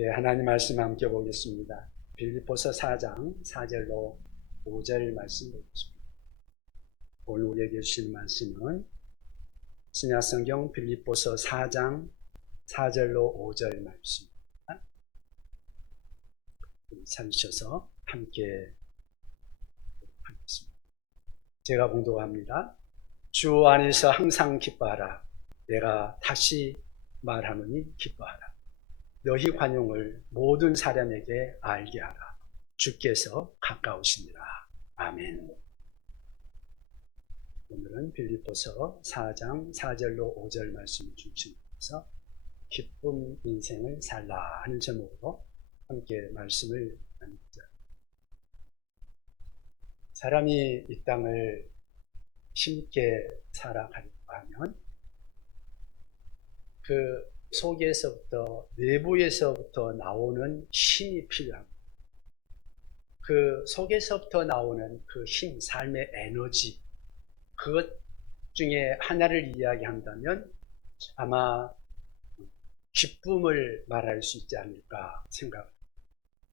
예, 하나님 말씀 함께 보겠습니다. 빌립보서 4장 4절로 5절 말씀 보겠습니다. 오늘 우리에게 주신 말씀은 신약성경 빌립보서 4장 4절로 5절 말씀입니다. 찾으셔서 함께 하겠습니다. 제가 봉독합니다. 주 안에서 항상 기뻐하라. 내가 다시 말하노니 기뻐하라. 너희 관용을 모든 사람에게 알게 하라. 주께서 가까우시니라. 아멘. 오늘은 빌립보서 4장 4절로 5절 말씀을 중심으로 기쁨 인생을 살라 하는 제목으로 함께 말씀을 나눕니다. 사람이 이 땅을 힘있게 살아가려고 하면 그 속에서부터 내부에서부터 나오는 힘이 필요합니다. 그 속에서부터 나오는 그 힘, 삶의 에너지, 그것 중에 하나를 이야기한다면 아마 기쁨을 말할 수 있지 않을까 생각합니다.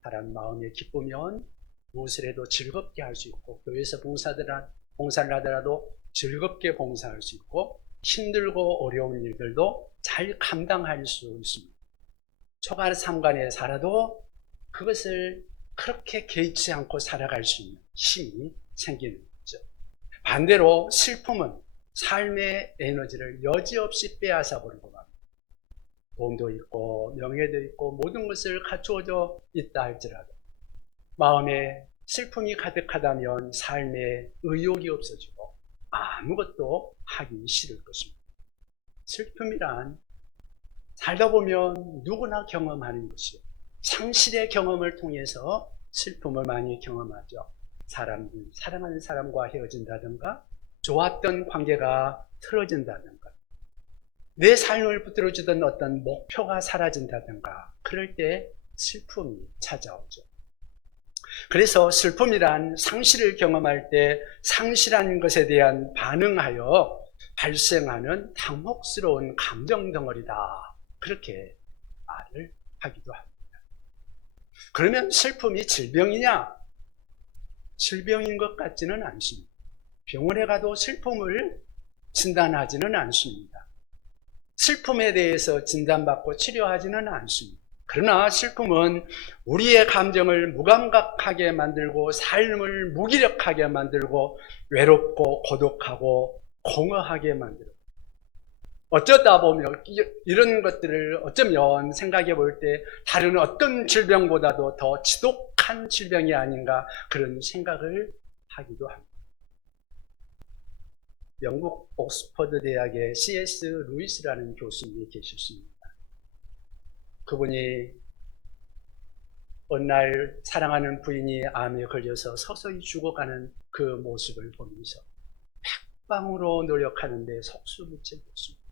사람 마음에 기쁘면 무엇을 해도 즐겁게 할 수 있고, 교회에서 봉사를 하더라도 즐겁게 봉사할 수 있고, 힘들고 어려운 일들도 잘 감당할 수 있습니다. 초가삼간에 살아도 그것을 그렇게 개의치 않고 살아갈 수 있는 힘이 생기는 거죠. 반대로 슬픔은 삶의 에너지를 여지없이 빼앗아 버리고 맙니다. 돈도 있고 명예도 있고 모든 것을 갖추어져 있다 할지라도 마음에 슬픔이 가득하다면 삶에 의욕이 없어지고 아무것도 하기 싫을 것입니다. 슬픔이란 살다 보면 누구나 경험하는 것이요. 상실의 경험을 통해서 슬픔을 많이 경험하죠. 사람들, 사랑하는 사람과 헤어진다든가 좋았던 관계가 틀어진다든가 내 삶을 붙들어주던 어떤 목표가 사라진다든가 그럴 때 슬픔이 찾아오죠. 그래서 슬픔이란 상실을 경험할 때 상실한 것에 대한 반응하여 발생하는 당혹스러운 감정 덩어리다. 그렇게 말을 하기도 합니다. 그러면 슬픔이 질병이냐? 질병인 것 같지는 않습니다. 병원에 가도 슬픔을 진단하지는 않습니다. 슬픔에 대해서 진단받고 치료하지는 않습니다. 그러나 슬픔은 우리의 감정을 무감각하게 만들고 삶을 무기력하게 만들고 외롭고 고독하고 공허하게 만들고 어쩌다 보면 이런 것들을 어쩌면 생각해 볼 때 다른 어떤 질병보다도 더 지독한 질병이 아닌가 그런 생각을 하기도 합니다. 영국 옥스퍼드 대학의 C.S. 루이스라는 교수님이 계셨습니다. 그분이 어느 날 사랑하는 부인이 암에 걸려서 서서히 죽어가는 그 모습을 보면서 백방으로 노력하는데 속수무책이었습니다.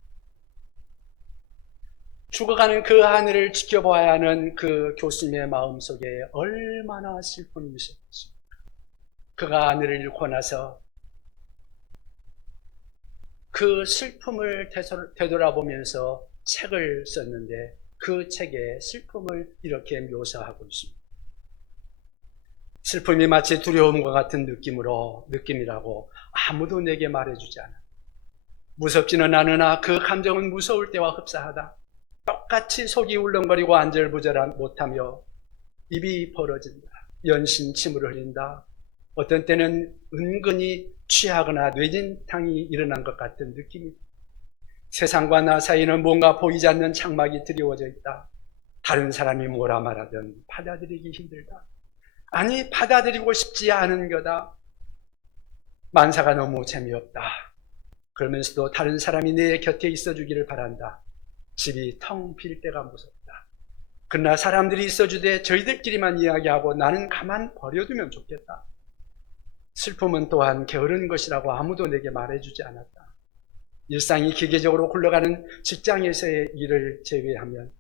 죽어가는 그 하늘을 지켜봐야 하는 그 교수님의 마음속에 얼마나 슬픔이 있었습니까? 그가 하늘을 잃고 나서 그 슬픔을 되돌아보면서 책을 썼는데 그 책에 슬픔을 이렇게 묘사하고 있습니다. 슬픔이 마치 두려움과 같은 느낌이라고 아무도 내게 말해주지 않아. 무섭지는 않으나 그 감정은 무서울 때와 흡사하다. 똑같이 속이 울렁거리고 안절부절 못하며 입이 벌어진다. 연신 침을 흘린다. 어떤 때는 은근히 취하거나 뇌진탕이 일어난 것 같은 느낌이다. 세상과 나 사이는 뭔가 보이지 않는 장막이 드리워져 있다. 다른 사람이 뭐라 말하든 받아들이기 힘들다. 아니 받아들이고 싶지 않은 거다. 만사가 너무 재미없다. 그러면서도 다른 사람이 내 곁에 있어주기를 바란다. 집이 텅 빌 때가 무섭다. 그러나 사람들이 있어주되 저희들끼리만 이야기하고 나는 가만 버려두면 좋겠다. 슬픔은 또한 게으른 것이라고 아무도 내게 말해주지 않았다. 일상이 기계적으로 굴러가는 직장에서의 일을 제외하면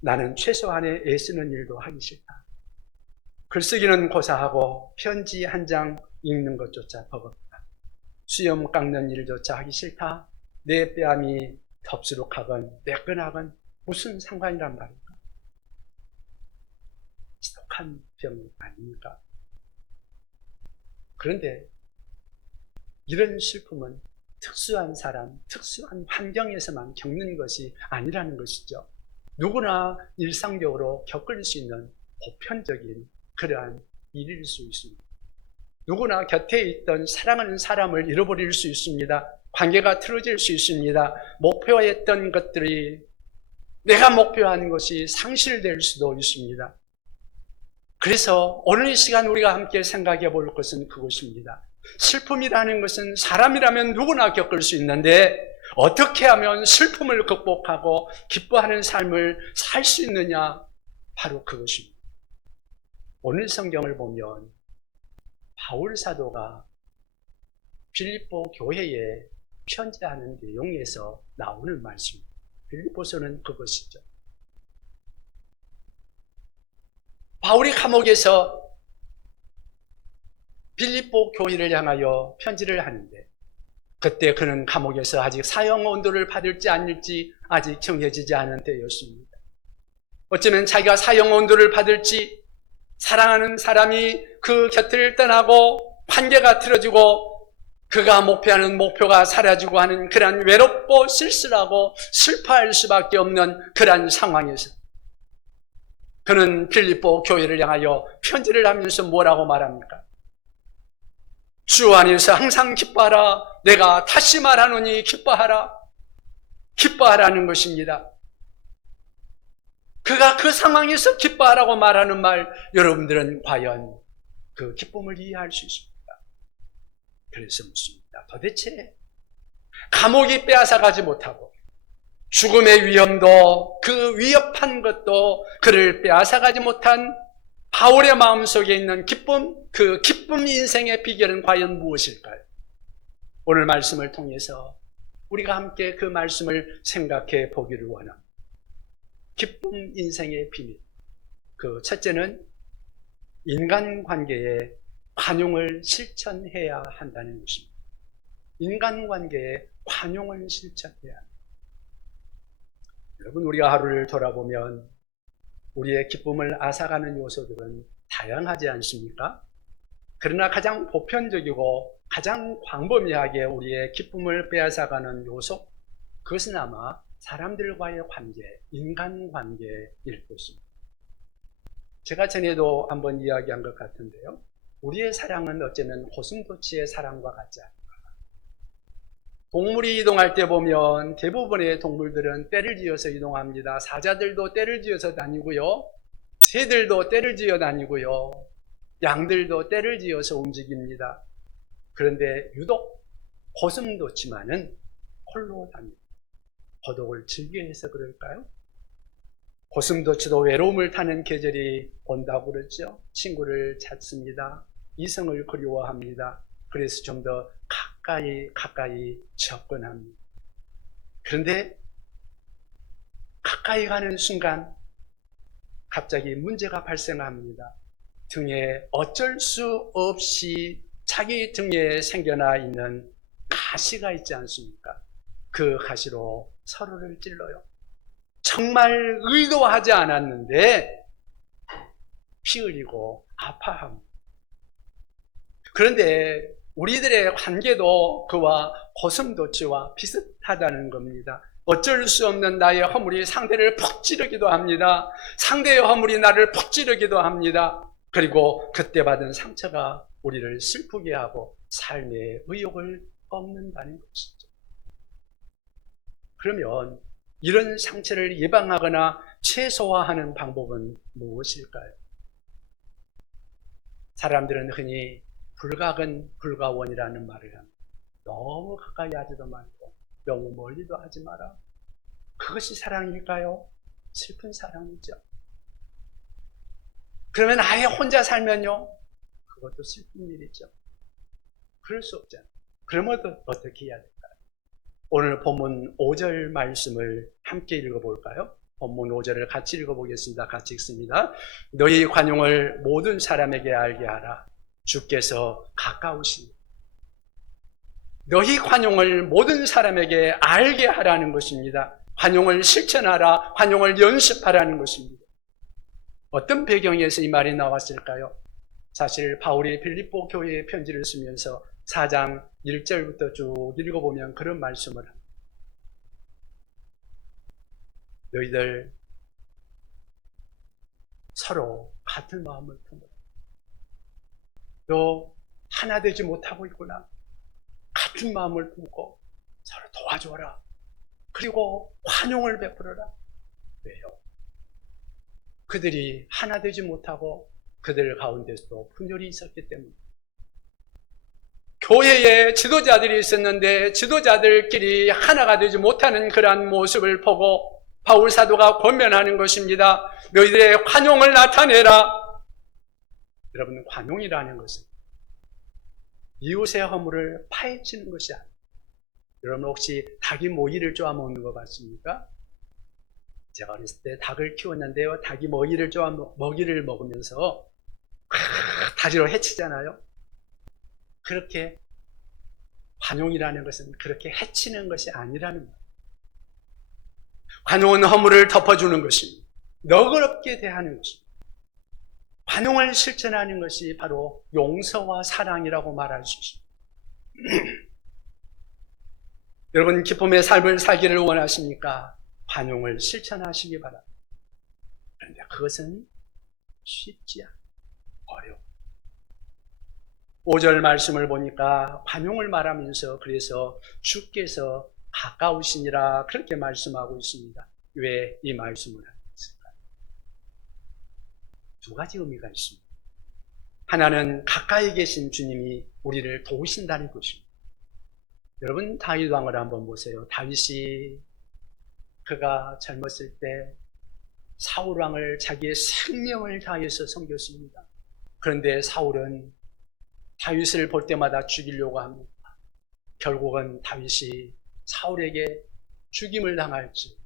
나는 최소한의 애쓰는 일도 하기 싫다. 글쓰기는 고사하고 편지 한 장 읽는 것조차 버겁다. 수염 깎는 일조차 하기 싫다. 내 뺨이 덥수룩하건 매끈하건 무슨 상관이란 말인가. 독한 병 아닙니까? 그런데 이런 슬픔은 특수한 사람, 특수한 환경에서만 겪는 것이 아니라는 것이죠. 누구나 일상적으로 겪을 수 있는 보편적인 그러한 일일 수 있습니다. 누구나 곁에 있던 사랑하는 사람을 잃어버릴 수 있습니다. 관계가 틀어질 수 있습니다. 목표했던 것들이 내가 목표한 것이 상실될 수도 있습니다. 그래서 오늘 이 시간 우리가 함께 생각해 볼 것은 그것입니다. 슬픔이라는 것은 사람이라면 누구나 겪을 수 있는데 어떻게 하면 슬픔을 극복하고 기뻐하는 삶을 살 수 있느냐? 바로 그것입니다. 오늘 성경을 보면 바울 사도가 빌립보 교회에 편지하는 내용에서 나오는 말씀입니다. 빌립보서는 그것이죠. 바울이 감옥에서 빌립보 교회를 향하여 편지를 하는데 그때 그는 감옥에서 아직 사형 온도를 받을지 아닐지 아직 정해지지 않은 때였습니다. 어쩌면 자기가 사형 온도를 받을지 사랑하는 사람이 그 곁을 떠나고 관계가 틀어지고 그가 목표하는 목표가 사라지고 하는 그러한 외롭고 쓸쓸하고 슬퍼할 수밖에 없는 그러한 상황에서 그는 빌립보 교회를 향하여 편지를 하면서 뭐라고 말합니까? 주 안에서 항상 기뻐하라. 내가 다시 말하노니 기뻐하라. 기뻐하라는 것입니다. 그가 그 상황에서 기뻐하라고 말하는 말, 여러분들은 과연 그 기쁨을 이해할 수 있습니까? 그래서 묻습니다. 도대체 감옥이 빼앗아가지 못하고 죽음의 위험도 그 위협한 것도 그를 빼앗아가지 못한 바울의 마음속에 있는 기쁨, 그 기쁨 인생의 비결은 과연 무엇일까요? 오늘 말씀을 통해서 우리가 함께 그 말씀을 생각해 보기를 원합니다. 기쁨 인생의 비밀. 그 첫째는 인간관계에 관용을 실천해야 한다는 것입니다. 인간관계에 관용을 실천해야 합니다. 여러분, 우리가 하루를 돌아보면 우리의 기쁨을 앗아가는 요소들은 다양하지 않습니까? 그러나 가장 보편적이고 가장 광범위하게 우리의 기쁨을 빼앗아가는 요소, 그것은 아마 사람들과의 관계, 인간관계일 것입니다. 제가 전에도 한번 이야기한 것 같은데요. 우리의 사랑은 어쩌면 고슴도치의 사랑과 같지 않을까. 동물이 이동할 때 보면 대부분의 동물들은 떼를 지어서 이동합니다. 사자들도 떼를 지어서 다니고요. 새들도 떼를 지어 다니고요. 양들도 떼를 지어서 움직입니다. 그런데 유독 고슴도치만은 홀로 다닙니다. 고독을 즐겨해서 그럴까요? 고슴도치도 외로움을 타는 계절이 온다고 그러죠. 친구를 찾습니다. 이성을 그리워합니다. 그래서 좀 더 가까이 접근합니다. 그런데 가까이 가는 순간 갑자기 문제가 발생합니다. 등에 어쩔 수 없이 자기 등에 생겨나 있는 가시가 있지 않습니까? 그 가시로 서로를 찔러요. 정말 의도하지 않았는데 피 흘리고 아파합니다. 그런데 우리들의 관계도 그와 고슴도치와 비슷하다는 겁니다. 어쩔 수 없는 나의 허물이 상대를 푹 찌르기도 합니다. 상대의 허물이 나를 푹 찌르기도 합니다. 그리고 그때 받은 상처가 우리를 슬프게 하고 삶의 의욕을 꺾는다는 것이죠. 그러면 이런 상처를 예방하거나 최소화하는 방법은 무엇일까요? 사람들은 흔히 불각은 불가원이라는 말을 합니다. 너무 가까이 하지도 말고 너무 멀리도 하지 마라. 그것이 사랑일까요? 슬픈 사랑이죠. 그러면 아예 혼자 살면요? 그것도 슬픈 일이죠. 그럴 수 없잖아요. 그러면 어떻게 해야 될까요? 오늘 본문 5절 말씀을 함께 읽어볼까요? 본문 5절을 같이 읽어보겠습니다. 같이 읽습니다. 너희 관용을 모든 사람에게 알게 하라. 주께서 가까우시니. 너희 관용을 모든 사람에게 알게 하라는 것입니다. 관용을 실천하라, 관용을 연습하라는 것입니다. 어떤 배경에서 이 말이 나왔을까요? 사실 바울이 빌립보 교회에 편지를 쓰면서 4장 1절부터 쭉 읽어보면 그런 말씀을 합니다. 너희들 서로 같은 마음을 품으라. 너 하나 되지 못하고 있구나. 같은 마음을 품고 서로 도와줘라. 그리고 환용을 베풀어라. 왜요? 그들이 하나 되지 못하고 그들 가운데서도 분열이 있었기 때문에. 교회에 지도자들이 있었는데 지도자들끼리 하나가 되지 못하는 그러한 모습을 보고 바울 사도가 권면하는 것입니다. 너희들의 관용을 나타내라. 여러분, 관용이라는 것은 이웃의 허물을 파헤치는 것이 아니에요. 여러분 혹시 닭이 모이를 쪼아 먹는 거 봤습니까? 제가 어렸을 때 닭을 키웠는데요. 닭이 먹이를 먹으면서 다리로 해치잖아요. 그렇게 관용이라는 것은 그렇게 해치는 것이 아니라는 거예요. 관용은 허물을 덮어주는 것입니다. 너그럽게 대하는 것입니다. 관용을 실천하는 것이 바로 용서와 사랑이라고 말할 수 있습니다. 여러분 기쁨의 삶을 살기를 원하십니까? 관용을 실천하시기 바랍니다. 그런데 그것은 쉽지 않아요. 어려워요. 5절 말씀을 보니까 관용을 말하면서 그래서 주께서 가까우시니라 그렇게 말씀하고 있습니다. 왜 이 말씀을 하셨을까요? 두 가지 의미가 있습니다. 하나는 가까이 계신 주님이 우리를 도우신다는 것입니다. 여러분 다윗 왕을 한번 보세요. 다윗이 그가 젊었을 때 사울 왕을 자기의 생명을 다해서 섬겼습니다. 그런데 사울은 다윗을 볼 때마다 죽이려고 합니다. 결국은 다윗이 사울에게 죽임을 당할지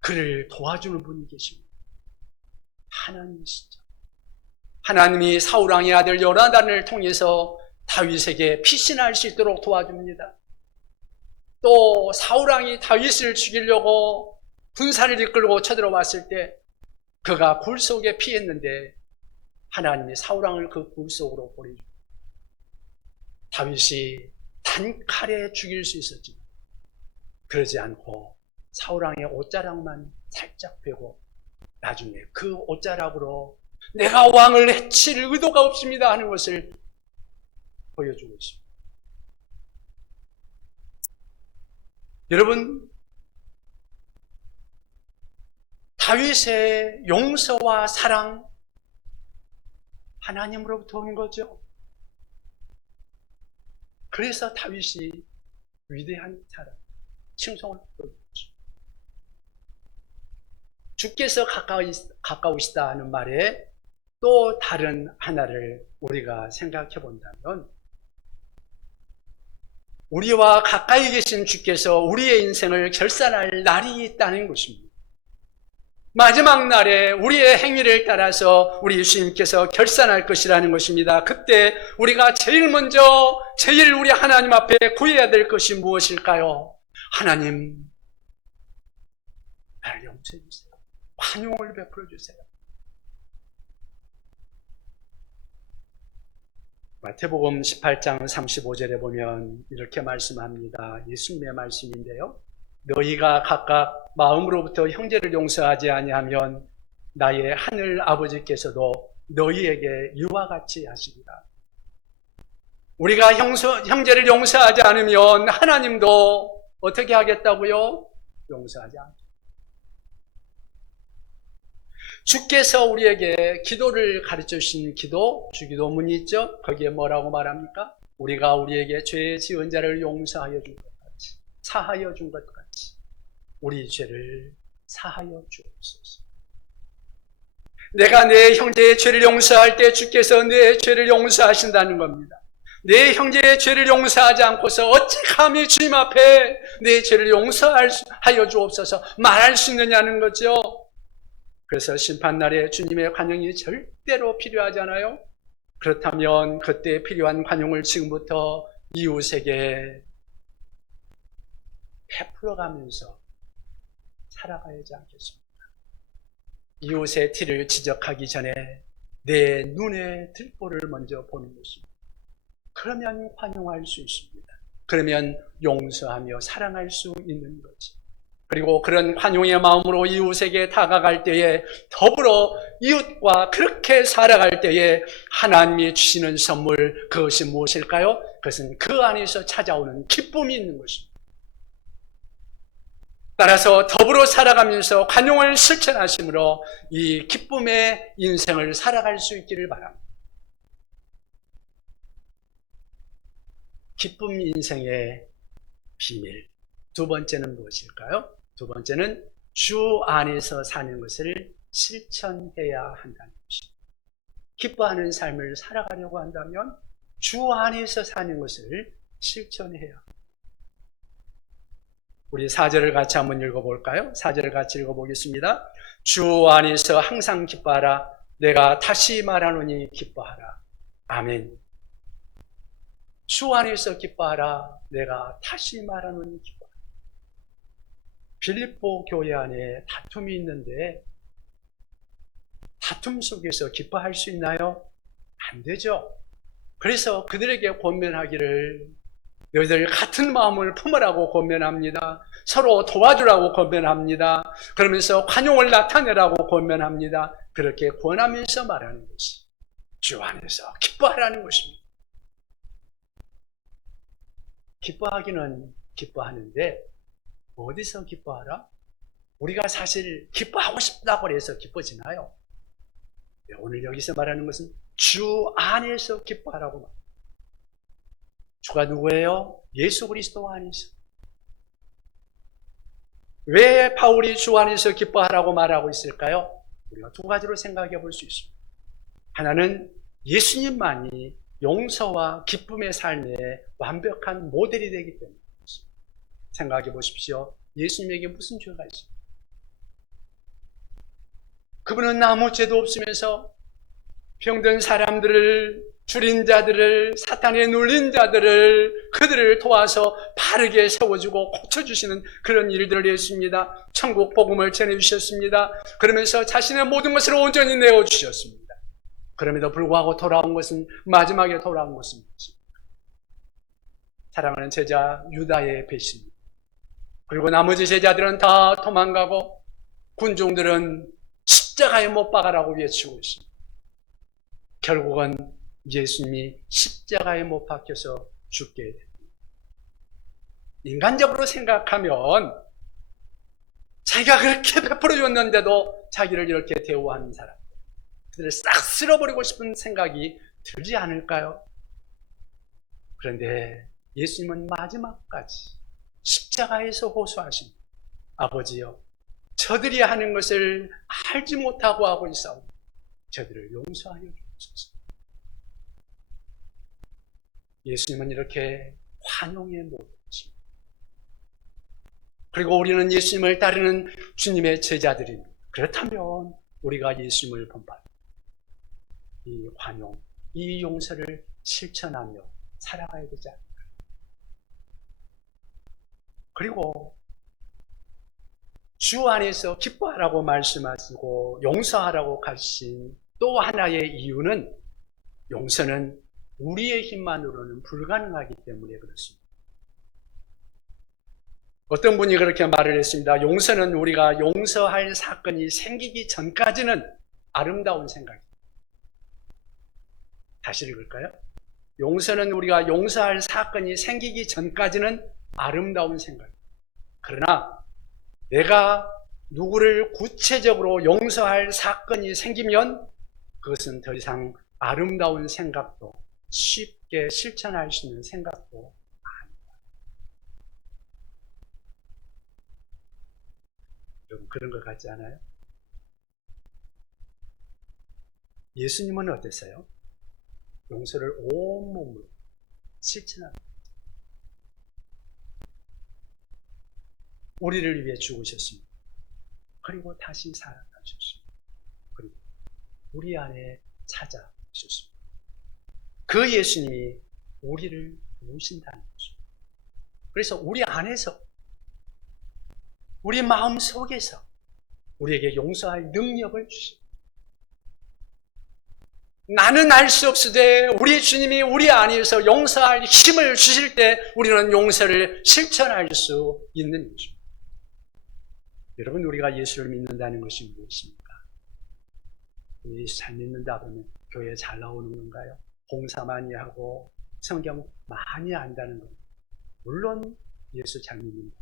그를 도와주는 분이 계십니다. 하나님이시죠. 하나님이 사울 왕의 아들 요나단을 통해서 다윗에게 피신할 수 있도록 도와줍니다. 또 사울 왕이 다윗을 죽이려고 군사를 이끌고 쳐들어왔을 때 그가 굴 속에 피했는데 하나님이 사울 왕을 그 굴 속으로 보내줍니다. 다윗이 단칼에 죽일 수 있었지만 그러지 않고 사울 왕의 옷자락만 살짝 베고 나중에 그 옷자락으로 내가 왕을 해칠 의도가 없습니다 하는 것을 보여주고 있습니다. 여러분, 다윗의 용서와 사랑 하나님으로부터 온 거죠. 그래서 다윗이 위대한 사람, 칭송을 받고 있죠. 주께서 가까우시다 하는 말에 또 다른 하나를 우리가 생각해 본다면 우리와 가까이 계신 주께서 우리의 인생을 결산할 날이 있다는 것입니다. 마지막 날에 우리의 행위를 따라서 우리 예수님께서 결산할 것이라는 것입니다. 그때 우리가 제일 우리 하나님 앞에 구해야 될 것이 무엇일까요? 하나님, 나를 용서해 주세요. 관용을 베풀어 주세요. 마태복음 18장 35절에 보면 이렇게 말씀합니다. 예수님의 말씀인데요. 너희가 각각 마음으로부터 형제를 용서하지 아니하면 나의 하늘 아버지께서도 너희에게 이와 같이 하시리라. 우리가 형제를 용서하지 않으면 하나님도 어떻게 하겠다고요? 용서하지 않겠다. 주께서 우리에게 기도를 가르쳐 주신 주기도문이 있죠? 거기에 뭐라고 말합니까? 우리가 우리에게 죄 지은 자를 용서하여 준 것 같이, 사하여 준 것 같이 우리 죄를 사하여 주옵소서. 내가 내 형제의 죄를 용서할 때 주께서 내 죄를 용서하신다는 겁니다. 내 형제의 죄를 용서하지 않고서 어찌 감히 주님 앞에 내 죄를 용서하여 주옵소서 말할 수 있느냐는 거죠. 그래서 심판날에 주님의 관용이 절대로 필요하잖아요. 그렇다면 그때 필요한 관용을 지금부터 이웃에게 베풀어가면서 살아가야지 않겠습니까? 이웃의 티를 지적하기 전에 내 눈에 들보를 먼저 보는 것입니다. 그러면 환영할 수 있습니다. 그러면 용서하며 사랑할 수 있는 거지. 그리고 그런 환영의 마음으로 이웃에게 다가갈 때에 더불어 이웃과 그렇게 살아갈 때에 하나님이 주시는 선물, 그것이 무엇일까요? 그것은 그 안에서 찾아오는 기쁨이 있는 것입니다. 따라서 더불어 살아가면서 관용을 실천하심으로 이 기쁨의 인생을 살아갈 수 있기를 바랍니다. 기쁨 인생의 비밀. 두 번째는 무엇일까요? 두 번째는 주 안에서 사는 것을 실천해야 한다는 것입니다. 기뻐하는 삶을 살아가려고 한다면 주 안에서 사는 것을 실천해야 합니다. 우리 4절을 같이 한번 읽어볼까요? 4절을 같이 읽어보겠습니다. 주 안에서 항상 기뻐하라. 내가 다시 말하노니 기뻐하라. 아멘. 주 안에서 기뻐하라. 내가 다시 말하노니 기뻐하라. 빌립보 교회 안에 다툼이 있는데 다툼 속에서 기뻐할 수 있나요? 안 되죠. 그래서 그들에게 권면하기를 너희들 같은 마음을 품으라고 권면합니다. 서로 도와주라고 권면합니다. 그러면서 관용을 나타내라고 권면합니다. 그렇게 권하면서 말하는 것이 주 안에서 기뻐하라는 것입니다. 기뻐하기는 기뻐하는데 어디서 기뻐하라? 우리가 사실 기뻐하고 싶다고 해서 기뻐지나요? 오늘 여기서 말하는 것은 주 안에서 기뻐하라고 말합니다. 주가 누구예요? 예수 그리스도 안에서. 왜 바울이 주 안에서 기뻐하라고 말하고 있을까요? 우리가 두 가지로 생각해 볼 수 있습니다. 하나는 예수님만이 용서와 기쁨의 삶의 완벽한 모델이 되기 때문입니다. 생각해 보십시오. 예수님에게 무슨 죄가 있습니까? 그분은 아무 죄도 없으면서 병든 사람들을, 줄인 자들을, 사탄에 눌린 자들을, 그들을 도와서 바르게 세워주고 고쳐주시는 그런 일들을 했습니다. 천국 복음을 전해주셨습니다. 그러면서 자신의 모든 것을 온전히 내어주셨습니다. 그럼에도 불구하고 돌아온 것은, 마지막에 돌아온 것은 사랑하는 제자 유다의 배신입니다. 그리고 나머지 제자들은 다 도망가고 군중들은 십자가에 못 박아라고 외치고 있습니다. 결국은 예수님이 십자가에 못 박혀서 죽게 됩니다. 인간적으로 생각하면 자기가 그렇게 베풀어줬는데도 자기를 이렇게 대우하는 사람, 그들을 싹 쓸어버리고 싶은 생각이 들지 않을까요? 그런데 예수님은 마지막까지 십자가에서 호소하십니다. 아버지여, 저들이 하는 것을 알지 못하고 하고 있사오니 저들을 용서하여 주옵소서. 예수님은 이렇게 환영의 모습입니다. 그리고 우리는 예수님을 따르는 주님의 제자들입니다. 그렇다면 우리가 예수님을 본받아 이 환영, 이 용서를 실천하며 살아가야 되지 않을까. 그리고 주 안에서 기뻐하라고 말씀하시고 용서하라고 가르친 또 하나의 이유는 용서는 우리의 힘만으로는 불가능하기 때문에 그렇습니다. 어떤 분이 그렇게 말을 했습니다. 용서는 우리가 용서할 사건이 생기기 전까지는 아름다운 생각입니다. 다시 읽을까요? 용서는 우리가 용서할 사건이 생기기 전까지는 아름다운 생각입니다. 그러나 내가 누구를 구체적으로 용서할 사건이 생기면 그것은 더 이상 아름다운 생각도 쉽게 실천할 수 있는 생각도 아닙니다. 여러분 그런 것 같지 않아요? 예수님은 어땠어요? 용서를 온몸으로 실천합니다. 우리를 위해 죽으셨습니다. 그리고 다시 살아나셨습니다. 그리고 우리 안에 찾아오셨습니다. 그 예수님이 우리를 모신다는 것입니다. 그래서 우리 안에서, 우리 마음 속에서 우리에게 용서할 능력을 주십니다. 나는 알 수 없으되 우리 주님이 우리 안에서 용서할 힘을 주실 때 우리는 용서를 실천할 수 있는 것입니다. 여러분, 우리가 예수를 믿는다는 것이 무엇입니까? 예수 잘 믿는다 그러면 교회 잘 나오는 건가요? 봉사 많이 하고 성경 많이 안다는 겁니다. 물론 예수 잘 믿는다.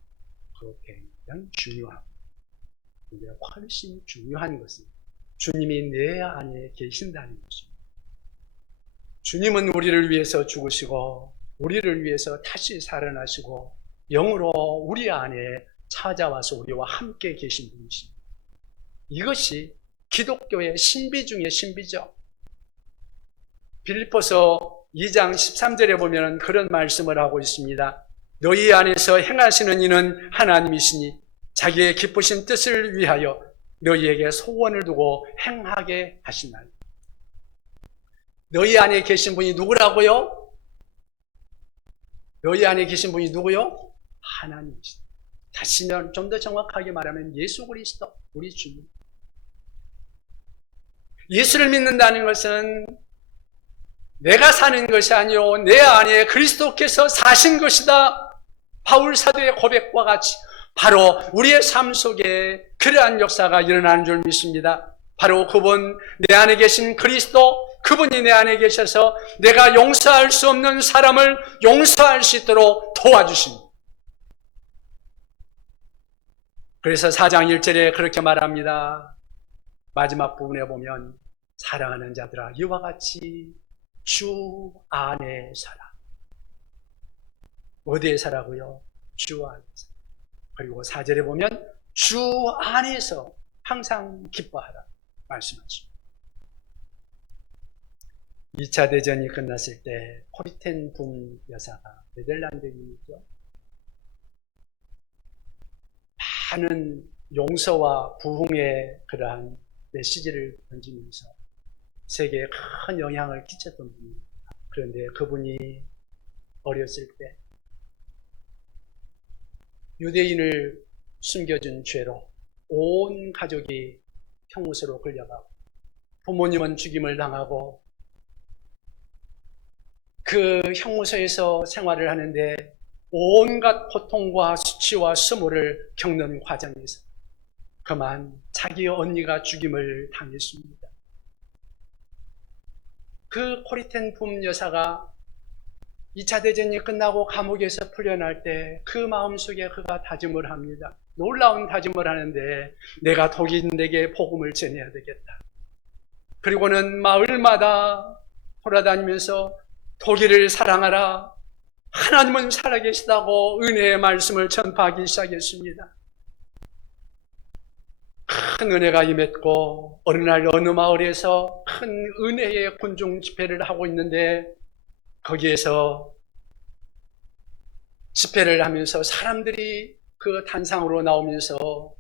그거 굉장히 중요하고, 근데 훨씬 중요한 것은 주님이 내 안에 계신다는 것입니다. 주님은 우리를 위해서 죽으시고 우리를 위해서 다시 살아나시고 영으로 우리 안에 찾아와서 우리와 함께 계신 분이십니다. 이것이 기독교의 신비 중의 신비죠. 빌립보서 2장 13절에 보면 그런 말씀을 하고 있습니다. 너희 안에서 행하시는 이는 하나님이시니 자기의 기쁘신 뜻을 위하여 너희에게 소원을 두고 행하게 하시나니. 너희 안에 계신 분이 누구라고요? 너희 안에 계신 분이 누구요? 하나님이시다. 다시 좀 더 정확하게 말하면 예수 그리스도, 우리 주님. 예수를 믿는다는 것은 내가 사는 것이 아니요 내 안에 그리스도께서 사신 것이다. 바울 사도의 고백과 같이 바로 우리의 삶 속에 그러한 역사가 일어나는 줄 믿습니다. 바로 그분, 내 안에 계신 그리스도, 그분이 내 안에 계셔서 내가 용서할 수 없는 사람을 용서할 수 있도록 도와주십니다. 그래서 4장 1절에 그렇게 말합니다. 마지막 부분에 보면 사랑하는 자들아 이와 같이 주 안에 살아. 어디에 살아고요? 주 안에서. 그리고 4절에 보면 주 안에서 항상 기뻐하라 말씀하십니다. 2차 대전이 끝났을 때 코리텐 붐 여사가 네덜란드인이죠. 많은 용서와 부흥의 그러한 메시지를 던지면서 세계에 큰 영향을 끼쳤던 분입니다. 그런데 그분이 어렸을 때 유대인을 숨겨준 죄로 온 가족이 형무소로 끌려가고 부모님은 죽임을 당하고 그 형무소에서 생활을 하는데 온갖 고통과 수치와 수모를 겪는 과정에서 그만 자기 언니가 죽임을 당했습니다. 그 코리텐 붐 여사가 2차 대전이 끝나고 감옥에서 풀려날 때 그 마음속에 그가 다짐을 합니다. 놀라운 다짐을 하는데 내가 독일인에게 복음을 전해야 되겠다. 그리고는 마을마다 돌아다니면서 독일을 사랑하라. 하나님은 살아계시다고 은혜의 말씀을 전파하기 시작했습니다. 큰 은혜가 임했고 어느 날 어느 마을에서 큰 은혜의 군중 집회를 하고 있는데 거기에서 집회를 하면서 사람들이 그 단상으로 나오면서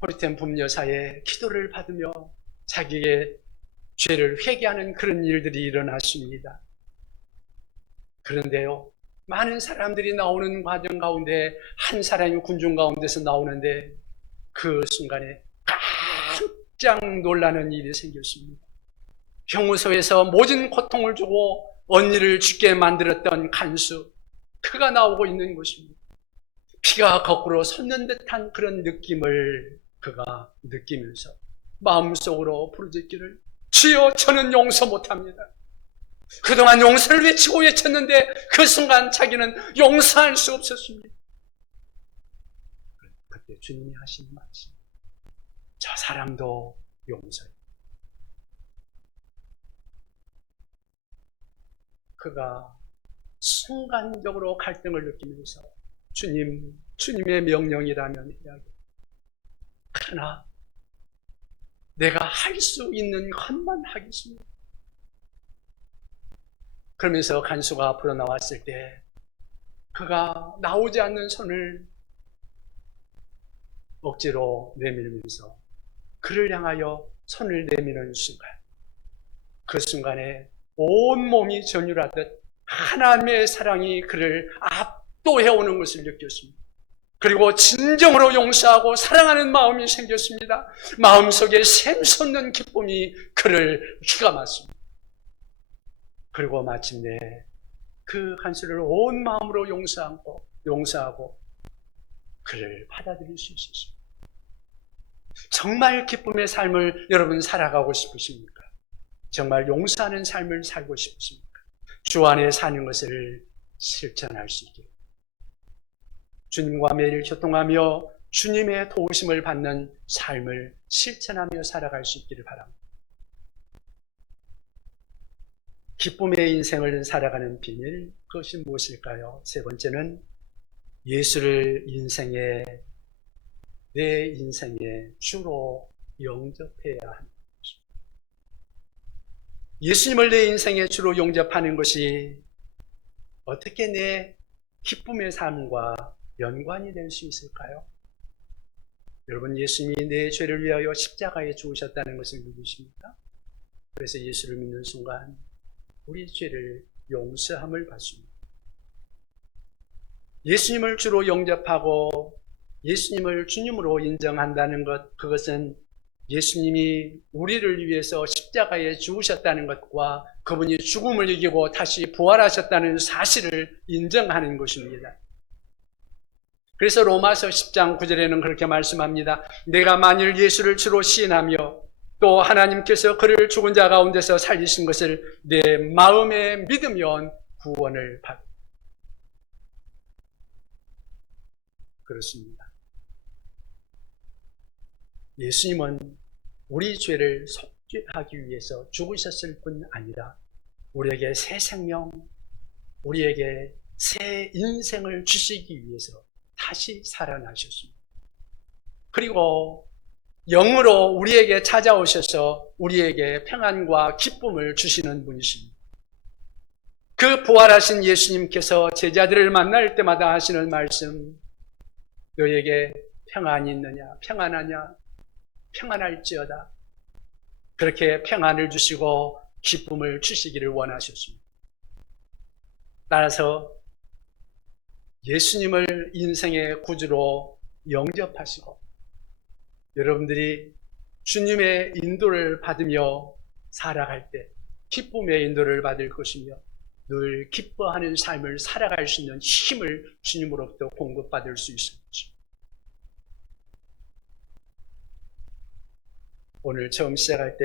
코리텐 붐 여사의 기도를 받으며 자기의 죄를 회개하는 그런 일들이 일어났습니다. 그런데요, 많은 사람들이 나오는 과정 가운데 한 사람이 군중 가운데서 나오는데 그 순간에 깜짝 놀라는 일이 생겼습니다. 형무소에서 모든 고통을 주고 언니를 죽게 만들었던 간수, 그가 나오고 있는 것입니다. 피가 거꾸로 솟는 듯한 그런 느낌을 그가 느끼면서 마음속으로 부르짖기를 주여 저는 용서 못합니다. 그동안 용서를 외치고 외쳤는데 그 순간 자기는 용서할 수 없었습니다. 그때 주님이 하신 말씀, 저 사람도 용서해. 그가 순간적으로 갈등을 느끼면서 주님의 명령이라면 해야겠다. 그러나 내가 할 수 있는 것만 하겠습니다. 그러면서 간수가 앞으로 나왔을 때 그가 나오지 않는 손을 억지로 내밀면서 그를 향하여 손을 내미는 순간, 그 순간에 온몸이 전율하듯 하나님의 사랑이 그를 압도해오는 것을 느꼈습니다. 그리고 진정으로 용서하고 사랑하는 마음이 생겼습니다. 마음속에 샘솟는 기쁨이 그를 휘감았습니다. 그리고 마침내 그 간수를 온 마음으로 용서하고 그를 받아들일 수 있었습니다. 정말 기쁨의 삶을 여러분 살아가고 싶으십니까? 정말 용서하는 삶을 살고 싶으십니까? 주 안에 사는 것을 실천할 수 있게, 주님과 매일 교통하며 주님의 도우심을 받는 삶을 실천하며 살아갈 수 있기를 바랍니다. 기쁨의 인생을 살아가는 비밀, 그것이 무엇일까요? 세 번째는 예수를 내 인생의 주로 영접해야 합니다. 예수님을 내 인생의 주로 영접하는 것이 어떻게 내 기쁨의 삶과 연관이 될 수 있을까요? 여러분, 예수님이 내 죄를 위하여 십자가에 죽으셨다는 것을 믿으십니까? 그래서 예수를 믿는 순간 우리 죄를 용서함을 받습니다. 예수님을 주로 영접하고 예수님을 주님으로 인정한다는 것, 그것은 예수님이 우리를 위해서 십자가에 죽으셨다는 것과 그분이 죽음을 이기고 다시 부활하셨다는 사실을 인정하는 것입니다. 그래서 로마서 10장 9절에는 그렇게 말씀합니다. 내가 만일 예수를 주로 시인하며 또 하나님께서 그를 죽은 자 가운데서 살리신 것을 내 마음에 믿으면 구원을 받는다. 그렇습니다. 예수님은 우리 죄를 속죄하기 위해서 죽으셨을 뿐 아니라 우리에게 새 생명, 우리에게 새 인생을 주시기 위해서 다시 살아나셨습니다. 그리고 영으로 우리에게 찾아오셔서 우리에게 평안과 기쁨을 주시는 분이십니다. 그 부활하신 예수님께서 제자들을 만날 때마다 하시는 말씀, 너에게 평안이 있느냐, 평안하냐, 평안할지어다. 그렇게 평안을 주시고 기쁨을 주시기를 원하셨습니다. 따라서 예수님을 인생의 구주로 영접하시고 여러분들이 주님의 인도를 받으며 살아갈 때 기쁨의 인도를 받을 것이며 늘 기뻐하는 삶을 살아갈 수 있는 힘을 주님으로부터 공급받을 수 있을 것입니다. 오늘 처음 시작할 때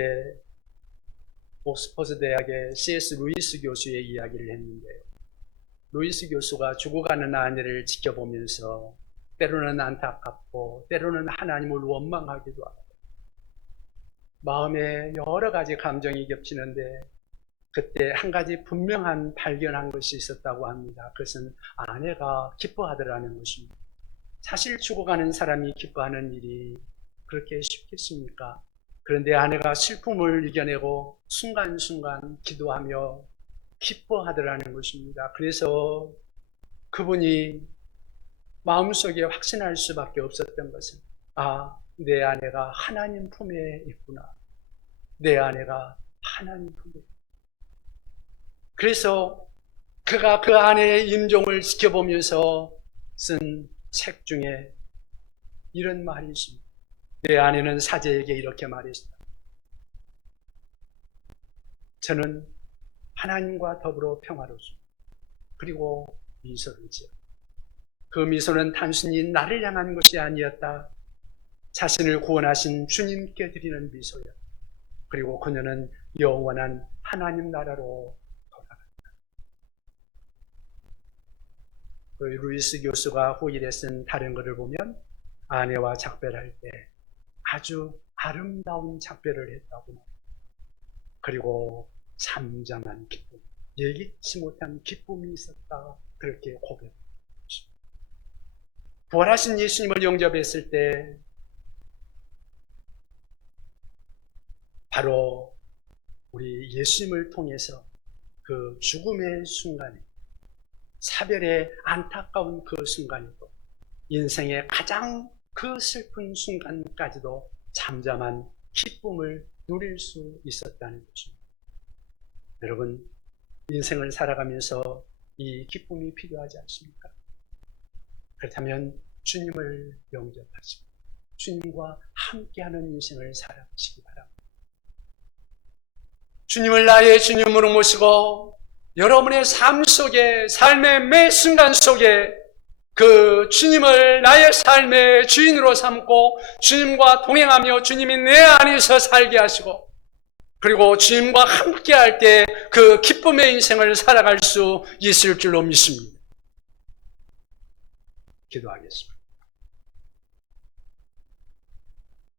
옥스퍼드 대학의 C.S. 루이스 교수의 이야기를 했는데요. 루이스 교수가 죽어가는 아내를 지켜보면서 때로는 안타깝고 때로는 하나님을 원망하기도 하고 마음에 여러 가지 감정이 겹치는데 그때 한 가지 분명한 발견한 것이 있었다고 합니다. 그것은 아내가 기뻐하더라는 것입니다. 사실 죽어가는 사람이 기뻐하는 일이 그렇게 쉽겠습니까? 그런데 아내가 슬픔을 이겨내고 순간순간 기도하며 기뻐하더라는 것입니다. 그래서 그분이 마음속에 확신할 수밖에 없었던 것은 내 아내가 하나님 품에 있구나. 내 아내가 하나님 품에 있구나. 그래서 그가 그 아내의 임종을 지켜보면서 쓴 책 중에 이런 말이 있습니다. 내 아내는 사제에게 이렇게 말했다. 저는 하나님과 더불어 평화롭습니다. 그리고 미소를 지어. 그 미소는 단순히 나를 향한 것이 아니었다. 자신을 구원하신 주님께 드리는 미소였다. 그리고 그녀는 영원한 하나님 나라로 돌아갔다. 그 루이스 교수가 후일에 쓴 다른 글을 보면 아내와 작별할 때 아주 아름다운 작별을 했다고 합니다. 그리고 잠잠한 기쁨, 예기치 못한 기쁨이 있었다. 그렇게 고백합니다. 부활하신 예수님을 영접했을 때 바로 우리 예수님을 통해서 그 죽음의 순간에 사별의 안타까운 그 순간에도 인생의 가장 그 슬픈 순간까지도 잠잠한 기쁨을 누릴 수 있었다는 것입니다. 여러분, 인생을 살아가면서 이 기쁨이 필요하지 않습니까? 그렇다면 주님을 영접하시고 주님과 함께하는 인생을 살아가시기 바랍니다. 주님을 나의 주님으로 모시고 여러분의 삶 속에, 삶의 매 순간 속에 그 주님을 나의 삶의 주인으로 삼고 주님과 동행하며 주님이 내 안에서 살게 하시고 그리고 주님과 함께 할 때 그 기쁨의 인생을 살아갈 수 있을 줄로 믿습니다. 기도하겠습니다.